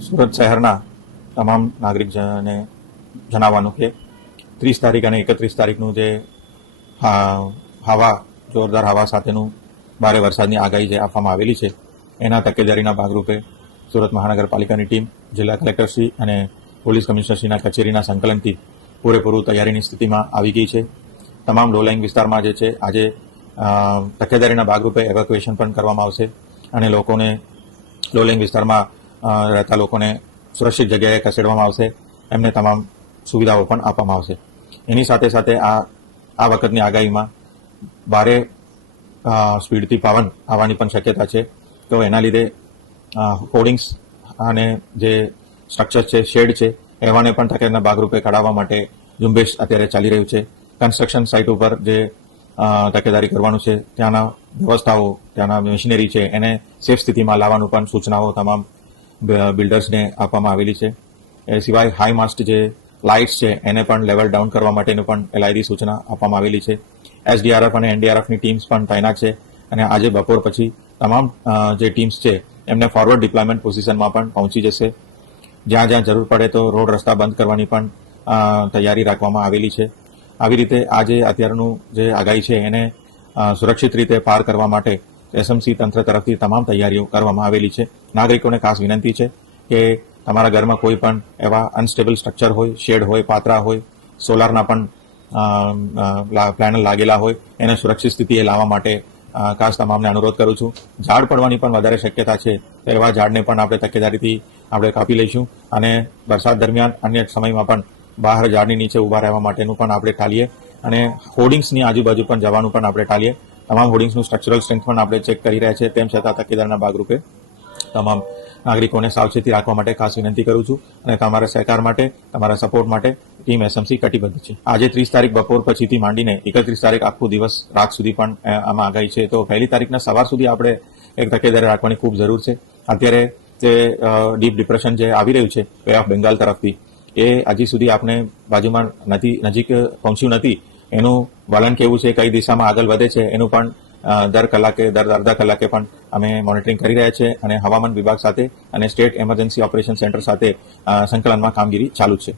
સુરત શહેરના તમામ નાગરિકજનોને જણાવવાનું કે 30 તારીખ અને 31 તારીખનું જે જોરદાર હવા સાથેનું ભારે વરસાદની આગાહી જે આપવામાં આવેલી છે એના તકેદારીના ભાગરૂપે સુરત મહાનગરપાલિકાની ટીમ, જિલ્લા કલેક્ટરશ્રી અને પોલીસ કમિશનરશ્રીના કચેરીના સંકલનથી પૂરેપૂરું તૈયારીની સ્થિતિમાં આવી ગઈ છે. તમામ લો લાઇંગ વિસ્તારમાં જે છે આજે તકેદારીના ભાગરૂપે એવેક્યુએશન પણ કરવામાં આવશે અને લોકોને લો લાઇંગ વિસ્તારમાં રહેતા લોકોને સુરક્ષિત જગ્યાએ ખસેડવામાં આવશે. એમને તમામ સુવિધાઓ પણ આપવામાં આવશે. એની સાથે સાથે આ વખતની આગાહીમાં ભારે સ્પીડથી પવન આવવાની પણ શક્યતા છે. તો એના લીધે હોર્ડિંગ્સ અને જે સ્ટ્રક્ચર છે, શેડ છે, એવાને પણ તકેદારીના ભાગરૂપે કઢાવવા માટે ઝુંબેશ અત્યારે ચાલી રહ્યું છે. કન્સ્ટ્રક્શન સાઇટ ઉપર જે તકેદારી કરવાનું છે, ત્યાંના વ્યવસ્થાઓ, ત્યાંના મશીનરી છે, એને સેફ સ્થિતિમાં લાવવાનું પણ સૂચનાઓ તમામ બિલ્ડર્સને આપવામાં આવેલી છે. એ સિવાય હાઈ માસ્ટ જે લાઇટ્સ છે એને પણ લેવલ ડાઉન કરવા માટેનું પણ એલઆઈડી સૂચના આપવામાં આવેલી છે. એસડીઆરએફ અને એનડીઆરએફની ટીમ્સ પણ તૈનાત છે અને આજે બપોર પછી તમામ જે ટીમ્સ છે એમને ફોરવર્ડ ડિપ્લોયમેન્ટ પોઝિશનમાં પણ પહોંચી જશે. જ્યાં જ્યાં જરૂર પડે તો રોડ રસ્તા બંધ કરવાની પણ તૈયારી રાખવામાં આવેલી છે. આવી રીતે આ જે અત્યારનું જે આગાહી છે એને સુરક્ષિત રીતે પાર કરવા માટે એસએમસી તંત્ર તરફથી તમામ તૈયારીઓ કરવામાં આવેલી છે. નાગરિકોને ખાસ વિનંતી છે કે તમારા ઘરમાં કોઈ પણ એવા અનસ્ટેબલ સ્ટ્રક્ચર હોય, શેડ હોય, પાત્રા હોય, સોલારના પણ પેનલ લાગેલા હોય, એને સુરક્ષિત સ્થિતિએ લાવવા માટે ખાસ તમામને અનુરોધ કરું છું. ઝાડ પડવાની પણ વધારે શક્યતા છે તો એવા ઝાડને પણ આપણે તકેદારીથી આપણે કાપી લઈશું અને વરસાદ દરમિયાન અન્ય સમયમાં પણ બહાર ઝાડની નીચે ઊભા રહેવા માટેનું પણ આપણે ટાળીએ અને હોર્ડિંગ્સની આજુબાજુ પણ જવાનું પણ આપણે ટાળીએ. તમામ હોર્ડિંગ્સનું સ્ટ્રક્ચરલ સ્ટ્રેન્થ પણ આપણે ચેક કરી રહ્યા છીએ. તેમ છતાં તકેદારીના ભાગરૂપે તમામ નાગરિકોને સાવચેતી રાખવા માટે ખાસ વિનંતી કરું છું અને તમારા સહકાર માટે, તમારા સપોર્ટ માટે ટીમ એસએમસી કટિબદ્ધ છે. આજે 30 તારીખ બપોર પછીથી માંડીને 31 તારીખ આખો દિવસ રાત સુધી પણ આમાં આગાહી છે. તો પહેલી તારીખના સવાર સુધી આપણે એક તકેદારી રાખવાની ખૂબ જરૂર છે. અત્યારે જે ડીપ ડિપ્રેશન જે આવી રહ્યું છે બે ઓફ બેંગાલ તરફથી, એ હજી સુધી આપણે બાજુમાં નજીક પહોંચ્યું નથી. એનું વલણ કેવું છે, કઈ દિશામાં આગળ વધે છે, એનું પણ દર અડધા કલાકે પણ અમે મોનિટરિંગ કરી રહ્યા છીએ અને હવામાન વિભાગ સાથે અને સ્ટેટ એમરજન્સી ઓપરેશન સેન્ટર સાથે સંકલનમાં કામગીરી ચાલુ છે.